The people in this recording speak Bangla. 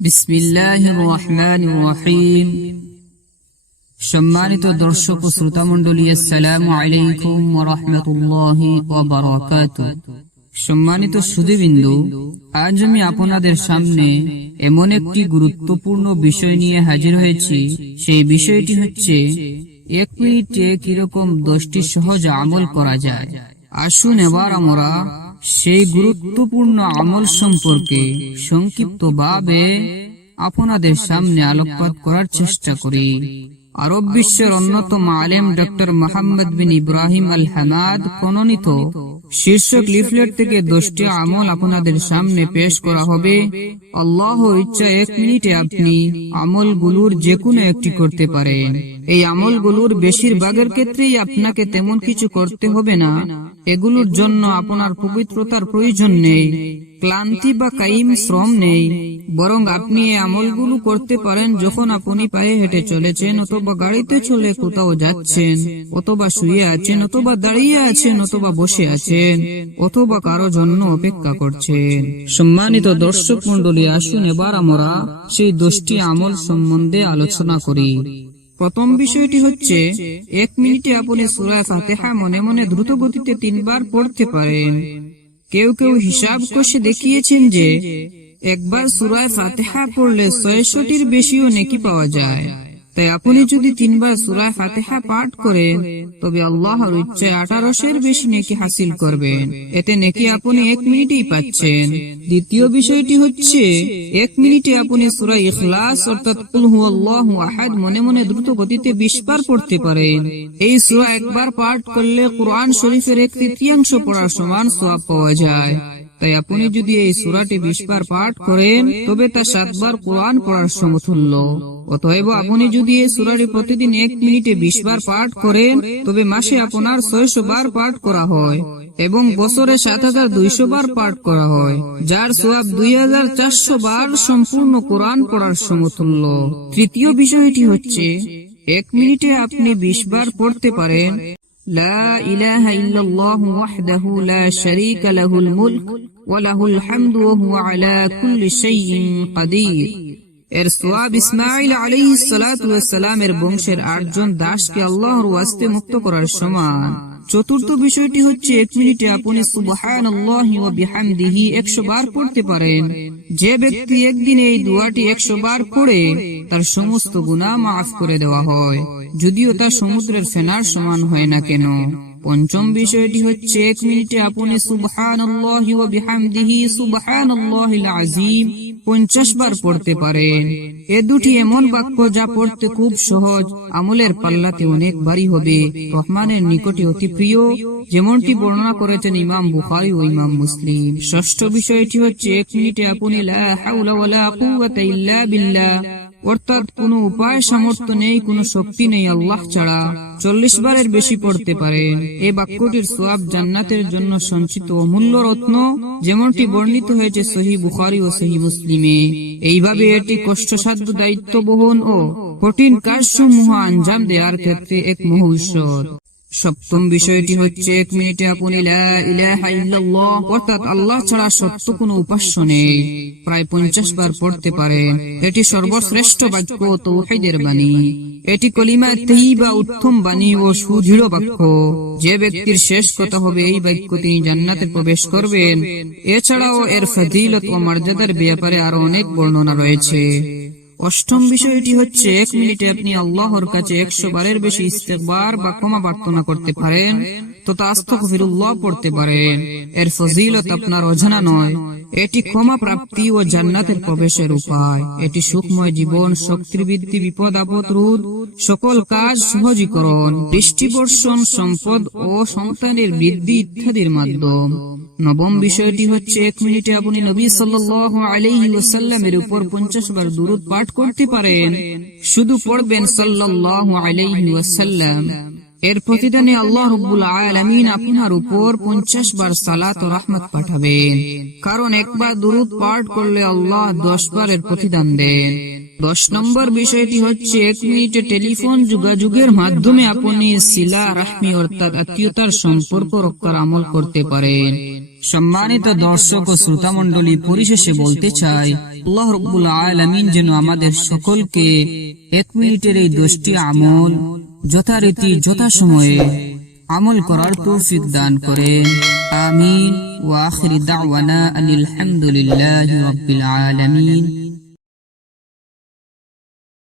বিসমিল্লাহির রহমানির রহিম। সম্মানিত দর্শক ও শ্রোতা মন্ডলী আসসালামু আলাইকুম ওয়া রাহমাতুল্লাহি সম্মানিত সুধীবৃন্দ, আজ আমি আপনাদের সামনে এমন একটি গুরুত্বপূর্ণ বিষয় নিয়ে হাজির হয়েছি। সেই বিষয়টি হচ্ছে, এক মিনিটে কীরকম দশটি সহজ আমল করা যায়। আসুন এবার আমরা সেই গুরুত্বপূর্ণ আমল সম্পর্কে সংক্ষিপ্তভাবে আপনাদের সামনে আলোকপাত করার চেষ্টা করি। আরব বিশ্বের অন্যতম আলেম doctor Mohammad bin Ibrahim al Hamad প্রণনীত শীর্ষক লিফলেট থেকে দশটি আমল আপনাদের সামনে পেশ করা হবে। আল্লাহ ইচ্ছা এক মিনিটে আপনি আমলগুলোর যে কোনো একটি করতে পারেন। এই আমলগুলোর বেশিরভাগের ক্ষেত্রেই আপনাকে তেমন কিছু করতে হবে না। এগুলোর জন্য আপনার পবিত্রতার প্রয়োজন নেই, ক্লান্তি বা কাইম শ্রম নেই। বরং আপনি এই আমলগুলো করতে পারেন যখন আপনি পায়ে হেঁটে চলেছেন অথবা গাড়িতে চলে কোথাও যাচ্ছেন, অথবা শুয়ে আছেন, অথবা দাঁড়িয়ে আছেন, অথবা বসে আছেন, অথবা কারও জন্য অপেক্ষা করছেন। সম্মানিত দর্শক মন্ডলী আসুন এবার আমরা সেই দশটি আমল সম্বন্ধে আলোচনা করি। প্রথম বিষয়টি হচ্ছে, এক মিনিটে আপনি সুরা ফাতেহা মনে মনে দ্রুত গতিতে তিনবার পড়তে পারেন। কেউ কেউ হিসাব কষে দেখিয়েছেন যে, একবার সুরায় ফাতেহা পড়লে ছয়শটির বেশিও নেকি পাওয়া যায়। তাই আপনি যদি তিনবার সুরায় ফাতেহা পাঠ করেন, তবে আল্লাহর ইচ্ছায় আঠারোশের বেশি নেকি হাসিল করবেন। এতে নেকি আপনি এক মিনিটেই পাচ্ছেন। দ্বিতীয় বিষয়টি হচ্ছে, এক মিনিটে আপনি সুরা ইখলাস, অর্থাৎ কুল হুয়াল্লাহু আহাদ মনে মনে দ্রুত গতিতে বিশ বার পড়তে পারেন। এই সুরা একবার পাঠ করলে কোরআন শরীফের এক তৃতীয়াংশ পড়ার সমান সোয়াব পাওয়া যায়। তাই আপনি যদি এই সুরাটি বিশ বার পাঠ করেন, তবে তা সাতবার কোরআন পড়ার সমতুল্য। অতএব আপনি যদি এই সুরাটি প্রতিদিন এক মিনিটে বিশ বার পাঠ করেন, তবে মাসে আপনার ছয়শো বার পাঠ করা হয় এবং বছরে সাত হাজার দুইশো বার পাঠ করা হয়, যার সোয়াব দুই হাজার চারশো বার সম্পূর্ণ কোরআন পড়ার সমতুল্য। তৃতীয় বিষয়টি হচ্ছে, এক মিনিটে আপনি বিশ বার পড়তে পারেন لا إله إلا الله وحده لا شريك له الملك وله الحمد وهو على كل شيء قدير. এর সোয়াব ইসমাইল আলী সালাতামের বংশের আটজন দাসকে আল্লাহর ওয়াস্তে মুক্ত করার চতুর্থ বিষয়টি হচ্ছে, এক মিনিটে আপনি বিহামদিহি 100 বার পড়তে পারেন। যে ব্যক্তি একদিন এই দোয়াটি 100 বার পড়ে, তার সমস্ত গুনাহ মাফ করে দেওয়া হয়। যদিও তা সমুদ্রের ফেনার সমান হয় না কেন। পঞ্চম বিষয়টি হচ্ছে, এক মিনিটে আপনি ওয়া বিহামদিহি সুবহানাল্লাহিল আযীম পঞ্চাশ বার পড়তে পারেন। এ দুটি এমন বাক্য যা পড়তে খুব সহজ। আমলের পাল্লাতে অনেক ভারী হবে। রহমানের নিকটে অতি প্রিয়। যেমনটি বর্ণনা করেছেন ইমাম বুখারি ও ইমাম মুসলিম। ষষ্ঠ বিষয়টি হচ্ছে এক মিনিটে আপনি লা হাওলা ওয়ালা কুওয়াতা ইল্লা বিল্লাহ। অর্থাৎ কোন উপায়, সামর্থ্য নেই, কোন শক্তি নেই আল্লাহ ছাড়া। চল্লিশ বারের বেশি পড়তে পারে। এই বাক্যটির সোয়াব জান্নাতের জন্য সঞ্চিত অমূল্য রত্ন, যেমনটি বর্ণিত হয়েছে সহি বুখারি ও সহি মুসলিমে। এইভাবে এটি কষ্টসাধ্য দায়িত্ব বহন ও কঠিন কাজ কাজসমূহ আঞ্জাম দেওয়ার ক্ষেত্রে এক মহৌষধ সপ্তম বিষয়টি হচ্ছে, এক মিনিটে আপনি অর্থাৎ আল্লাহ ছাড়া সত্য কোনো উপাস্য নেই। প্রায় পঞ্চাশ বার পড়তে পারেন এটি সর্বশ্রেষ্ঠ বাক্য তৌহিদের বাণী। এটি কলিমা তেই বা উত্তম বাণী ও সুদৃঢ় বাক্য। যে ব্যক্তির শেষ কথা হবে এই বাক্য তিনি জান্নাতে প্রবেশ করবেন। এছাড়াও এর ফজিলত ও মর্যাদার ব্যাপারে আরও অনেক বর্ণনা রয়েছে। অষ্টম বিষয়টি হচ্ছে, এক মিনিটে আপনি আল্লাহর কাছে একশো বারের বেশি ইস্তেকবার বা ক্ষমা প্রার্থনা করতে পারেন, তথা আস্তগফিরুল্লাহ পড়তে পারেন। এর ফজিলত আপনার অজানা নয়। এটি ক্ষমা প্রাপ্তি ও জান্নাতের প্রবেশের উপায়। এটি সুখময় জীবন শক্তির বৃদ্ধি বিপদ, আপদ, রোধ, সকল কাজ সহজীকরণ বৃষ্টি বর্ষণ সম্পদ ও সন্তানের বৃদ্ধি ইত্যাদির মাধ্যম। নবম বিষয়টি হচ্ছে, এক মিনিটে আপনি নবী সাল্লাল্লাহু আলাইহি ওয়াসাল্লামের উপর পঞ্চাশ বার দুরুদ পাঠ করতে পারেন। শুধু পড়বেন সাল্লাল্লাহু আলাইহি ওয়াসাল্লাম। এর প্রতিদানে আল্লাহ রব্বুল আলামিন আপনার উপর পঞ্চাশ বার সালাত ও রহমত পাঠাবেন। কারণ একবার দুরুদ পাঠ করলে আল্লাহ দশ বার এর প্রতিদান দেন। দশ নম্বর বিষয়টি হচ্ছে, এক মিনিটে টেলিফোন যোগাযোগের মাধ্যমে আপনি শিলা রাহমি অর্থাৎ আত্মীয়তার সম্পর্ক রক্ষার আমল করতে পারেন। সম্মানিত দর্শক ও শ্রোতা মন্ডলী পরিশেষে বলতে চাই, আল্লাহ রব্বুল আলামিন যেন আমাদের সকলকে এক মিনিটের এই দশটি আমল যথারীতি যথাসময়ে আমল করার তৌফিক দান করেন আমিন। ওয়া আখির দাওয়ানা আনিল হামদুলিল্লাহি রাব্বিল